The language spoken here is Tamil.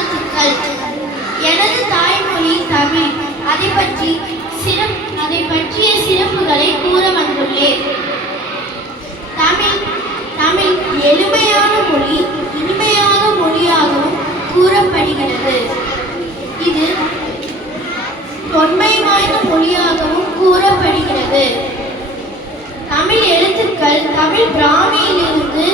வாழ்த்துக்கள். எனது தாய்மொழி தமிழ். அதை பற்றிய சிறப்புகளை கூற வந்துள்ளேன். தமிழ் எளிமையான மொழி, இனிமையான மொழியாகவும் கூறப்படுகிறது. இது தொன்மை வாய்ந்த மொழியாகவும் கூறப்படுகிறது. தமிழ் எழுத்துக்கள் தமிழ் பிராமியிலிருந்து